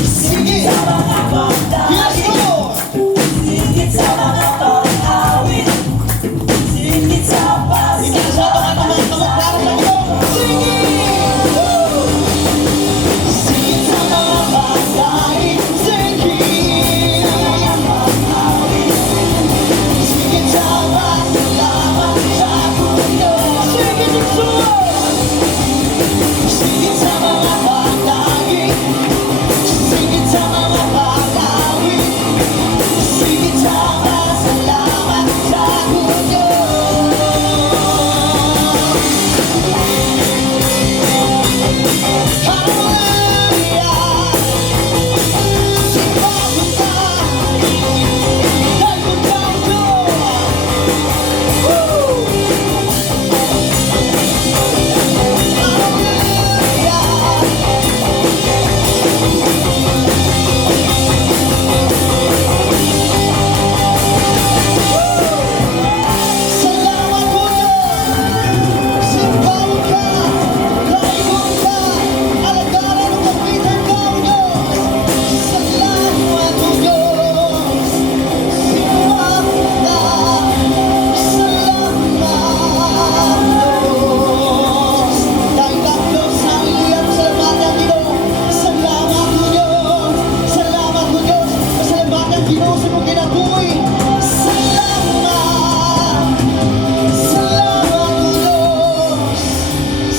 Sige! Yes, Lord! Ikasa pa ka naman kamot para sa iyo! Sige! Sige sa mga bagay! Sige! Sige sa pasalamat sa mundo! Sige, Jesus! Sige sa mga bagay! Sige sa mga bagay! Sige sa pasalamat sa mundo!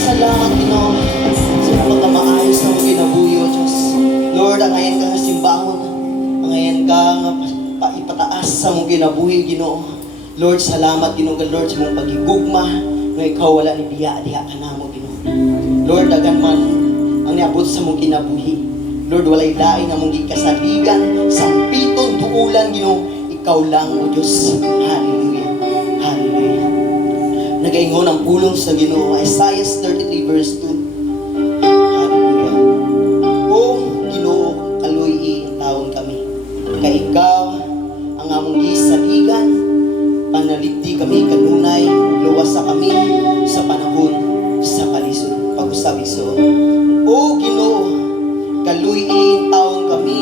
Salamat, Ginoo, sa pagkamaayos na mong kinabuhi, O Diyos. Lord, ang ngayon ka nga simbahon, ang ngayon ka nga ipataas sa mong kinabuhi, Ginoo. Lord, salamat, Ginoo, Lord, sa mong pagigugma, nga ikaw wala ni diha ka na mo, Ginoo. Lord, dagan man ang niabot sa mong kinabuhi. Lord, walay lain na mong gikasaligan, sampiton, tuulan, Ginoo, ikaw lang, O Diyos. Hallelujah. Hallelujah. Nagaingon ang pulong sa Ginoo, Isaiah 33 verse 2. Hallelujah. O Ginoo, kaluy taon kami. Kay ikaw ang among gisaligan, panalipdi kami kanunay, luwas sa kami sa panahon sa kalisod. Pag-usabi so, O Ginoo, kaluy taon kami.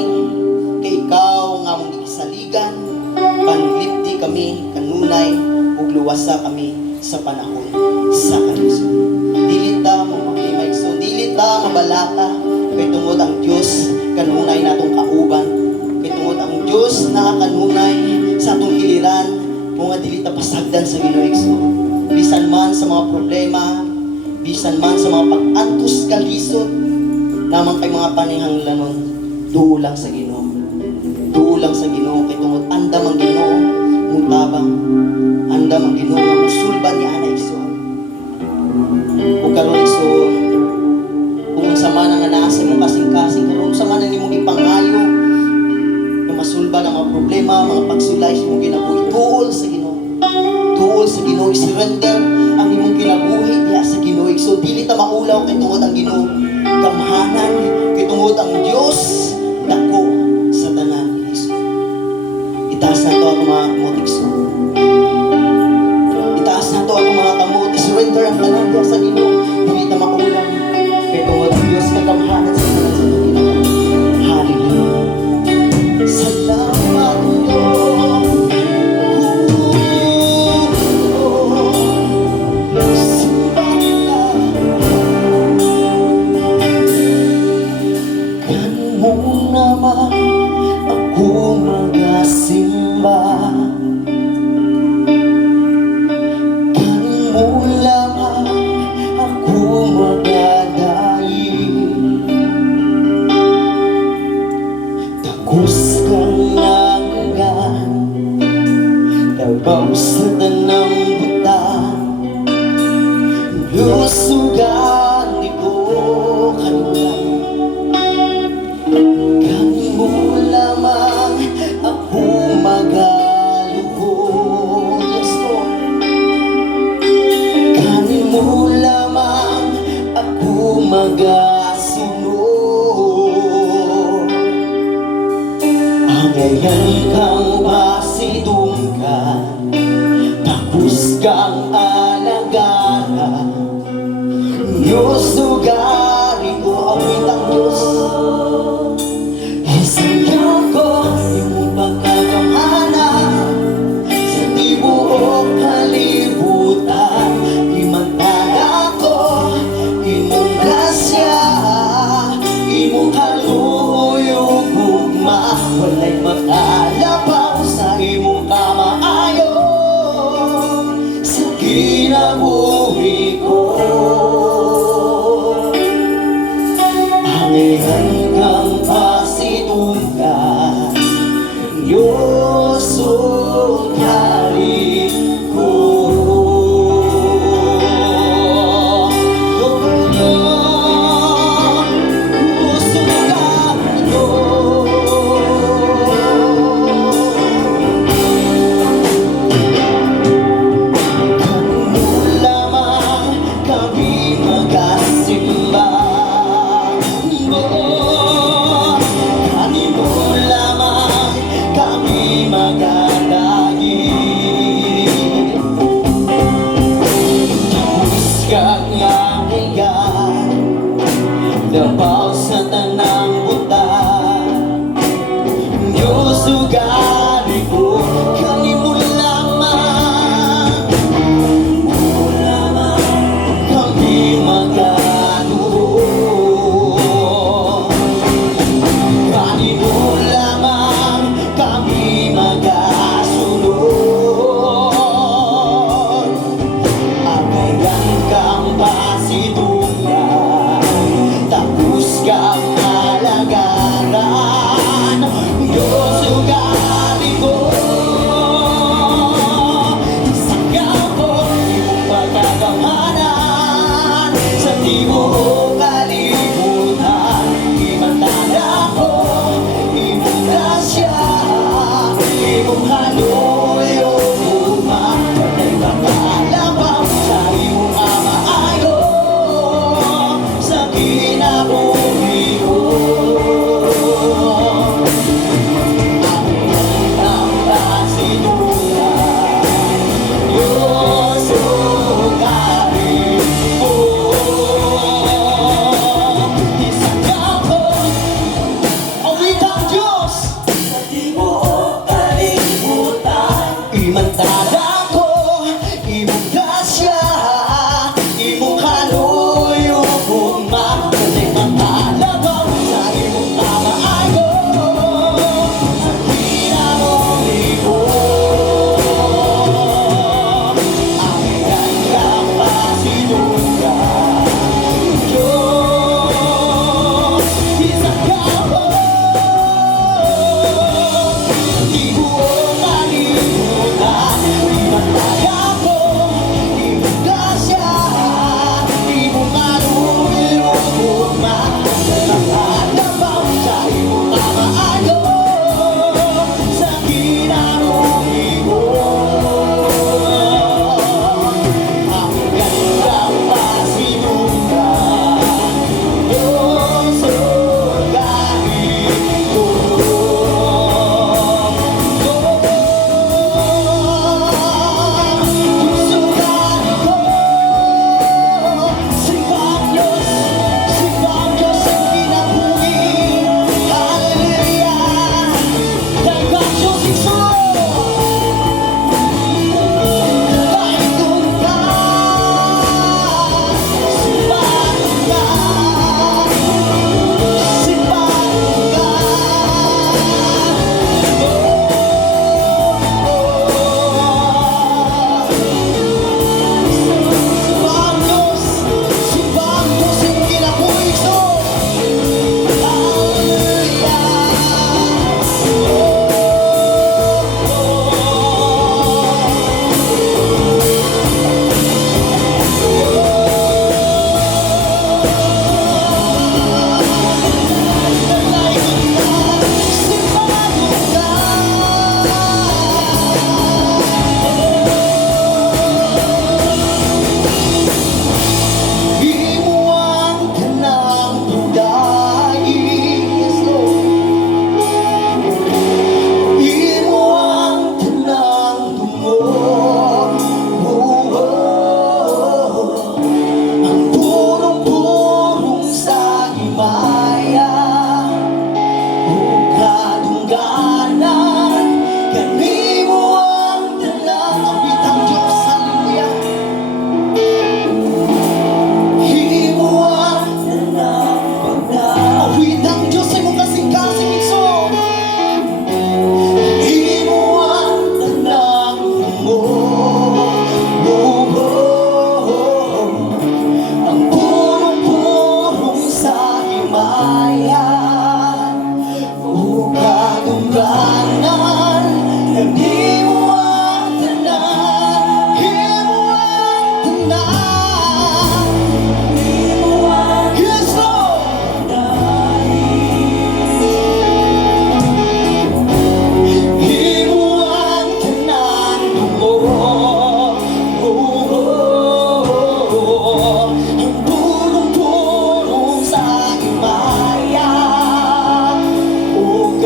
Kay ikaw ang among gisaligan, panalipdi kami kanunay, ug luwas sa kami sa panahon sa kalisod. Dili ta mo maglimay so, dili ta mabalaka kay tungod ang Dios kanunay natong kauban, kay tungod ang Dios na kanunay sa atong giliran, mga dili ta pasagdan sa Ginoo. Bisan man sa mga problema, bisan man sa mga pag-antos kalisod, namang kay mga paninganglanon, duo lang sa Ginoo. Duo lang sa Ginoo, kay tungod andam ang Ginoo mutabang, andam ang Ginoo nga musulban niya na iso. O karon iso, kung sa man ang anaasa mo kasing-kasing, karon sa man ang imong ipangayo, na masulban ang mga problema, mga pagsulay sa imong kinabuhi, tuol sa Ginoo. Tuol sa Ginoo, surrender ang imong kinabuhi diha sa Ginoo. So dili ta maulaw kay tungod ang Ginoo gamhanan, kay tungod ang Dios dako sa tanan. Itaas na to ang mga kamotikso. Itaas na to ang mga kamot. Surrender ang tanan diya sa Ginoo. Hindi na makulang. Kaya tungod ang Diyos kagamhanan sa tanan sa itong Ginoo. Hallelujah. Salamat Diyos. Simbahan ka. Ganmo naman ako magasimba. Kanmo lamang ako magadayi. Takos kang nanggan, tabaw sa tanang butang. Lusugan di ko kanila. Kanmo lamang ako magaluhod. Yes, Lord. Kanmo lamang ako magasunod. Angayan kang pasidunggan, tapos kang alagara. Diyos, sugari ko awit ang Diyos. Isayaw ko imong pagkakamana sa tibuok kalibutan. Imantala ko imong grasya, imong haluyog ugma. Walay makalabaw sa imong kamaayo sa kinabuhi ko. Angayan kang pasidunggan, Diyos o hari ko. Gusto ka ito. Kanino lamang kami magasimba. Kanino lamang kami magadagi. Tapos kang angayang dabaw sa tanang butan. Diyos ugali ko, kanimo lamang kami magano. Kanino lamang kami magasunod. Angayan kang pasidungan, tapos kang alagaran. Diyos ugali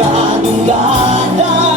dungga-dunggada